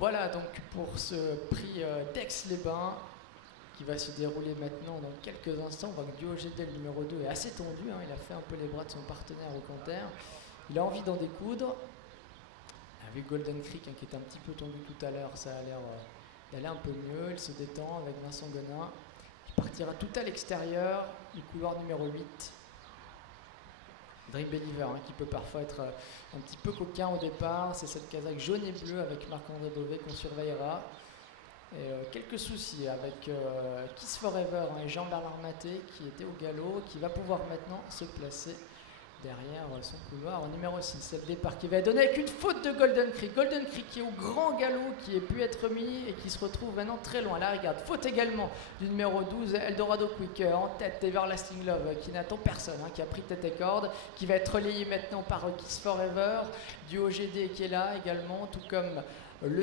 Voilà donc pour ce prix d'Aix-les-Bains qui va se dérouler maintenant dans quelques instants. On voit que Diogédé, le numéro 2, est assez tendu, hein. Il a fait un peu les bras de son partenaire au compteur. Il a envie d'en découdre. Avec Golden Creek qui était un petit peu tendu tout à l'heure, ça a l'air d'aller un peu mieux. Il se détend avec Vincent Gonin. Il partira tout à l'extérieur du couloir numéro 8. Dream Believer, hein, qui peut parfois être un petit peu coquin au départ. C'est cette casaque jaune et bleue avec Marc-André Beauvais qu'on surveillera. Et quelques soucis avec Kiss Forever, hein, et Jean-Bernard Maté qui était au galop, qui va pouvoir maintenant se placer derrière son couloir au numéro 6. C'est le départ qui va donner avec une faute de Golden Creek. Golden Creek qui est au grand galop, qui a pu être mis et qui se retrouve maintenant très loin. Là, regarde, faute également du numéro 12, Eldorado Quick en tête, Everlasting Love qui n'attend personne, hein, qui a pris tête et corde, qui va être relayé maintenant par Kiss Forever, Diogédé qui est là également, tout comme le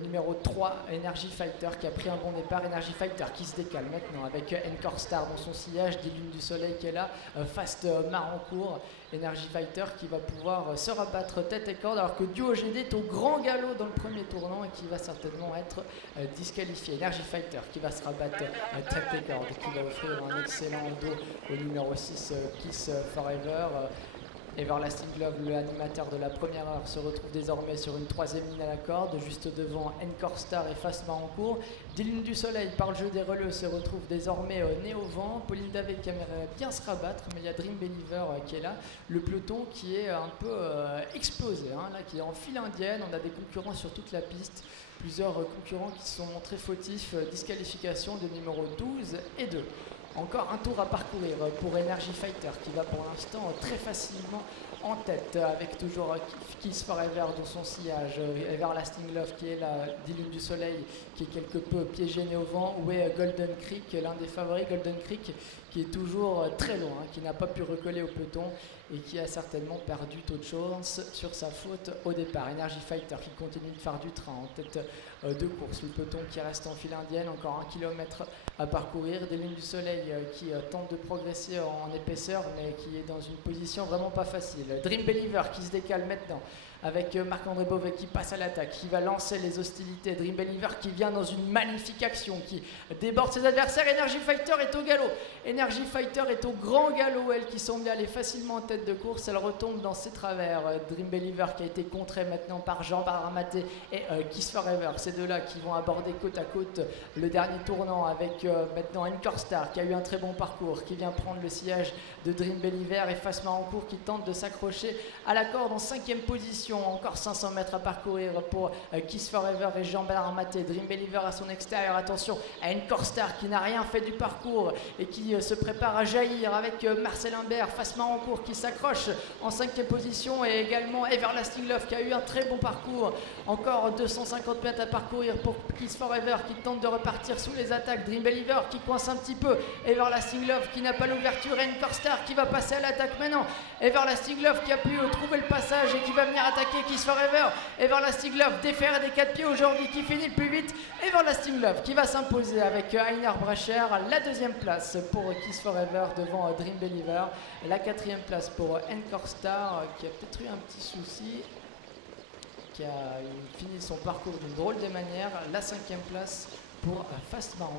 numéro 3, Energy Fighter, qui a pris un bon départ. Energy Fighter qui se décale maintenant avec Encore Star dans son sillage, des lunes du soleil qui est là, Fast Marancourt. Energy Fighter qui va pouvoir se rabattre tête et corde, alors que Diogédé est au grand galop dans le premier tournant et qui va certainement être disqualifié. Energy Fighter qui va se rabattre tête et corde, qui va offrir un excellent dos au numéro 6, Kiss Forever. Everlasting Love, l'animateur de la première heure, se retrouve désormais sur une troisième ligne à la corde, juste devant Encore Star et Fast Marancourt. Des lunes du soleil, par le jeu des relais, se retrouve désormais né au vent. Pauline Davé qui aimerait bien se rabattre, mais il y a Dream Believer qui est là. Le peloton qui est un peu explosé, hein, là, qui est en file indienne. On a des concurrents sur toute la piste. Plusieurs concurrents qui sont très fautifs. Disqualification des numéros 12 et 2. Encore un tour à parcourir pour Energy Fighter qui va pour l'instant très facilement en tête avec toujours Kiss Forever dans son sillage, Everlasting Love qui est là, 10 lunes du soleil qui est quelque peu piégé né au vent, où est Golden Creek, l'un des favoris, Golden Creek qui est toujours très loin, qui n'a pas pu recoller au peloton et qui a certainement perdu toute chance sur sa faute au départ. Energy Fighter qui continue de faire du train en tête de course, le peloton qui reste en file indienne, encore 1 kilomètre à parcourir, des lunes du soleil qui tente de progresser en épaisseur mais qui est dans une position vraiment pas facile. Dream Believer qui se décale maintenant avec Marc-André Beauvais qui passe à l'attaque, qui va lancer les hostilités. Dream Believer qui vient dans une magnifique action, qui déborde ses adversaires. Energy Fighter est au galop. Energy Fighter est au grand galop, elle qui semblait aller facilement en tête de course. Elle retombe dans ses travers. Dream Believer qui a été contré maintenant par Jean-Bernard Maté et Kiss Forever. Ces deux-là qui vont aborder côte à côte le dernier tournant avec maintenant Encore Star qui a eu un très bon parcours, qui vient prendre le sillage de Dream Believer, et Fast Marancourt qui tente de s'accrocher à la corde en 5e position. Encore 500 mètres à parcourir pour Kiss Forever et Jean-Bernard Maté. Dream Believer à son extérieur, attention à Encore Star qui n'a rien fait du parcours et qui se prépare à jaillir avec Marcel Imbert. Fast Marancourt qui s'accroche en 5e position, et également Everlasting Love qui a eu un très bon parcours. Encore 250 mètres à parcourir pour Kiss Forever qui tente de repartir sous les attaques. Dream Believer qui coince un petit peu. Everlasting Love qui n'a pas l'ouverture. Encore Star qui va passer à l'attaque maintenant. Everlasting Love qui a pu trouver le passage et qui va venir attaquer Kiss Forever. Everlasting Love déféré des 4 pieds aujourd'hui, qui finit le plus vite. Everlasting Love qui va s'imposer avec Einar Bracher. La 2e place pour Kiss Forever devant Dream Believer. La 4e place pour Encore Star qui a peut-être eu un petit souci, qui a fini son parcours d'une drôle de manière. La 5e place pour Fast Marancourt.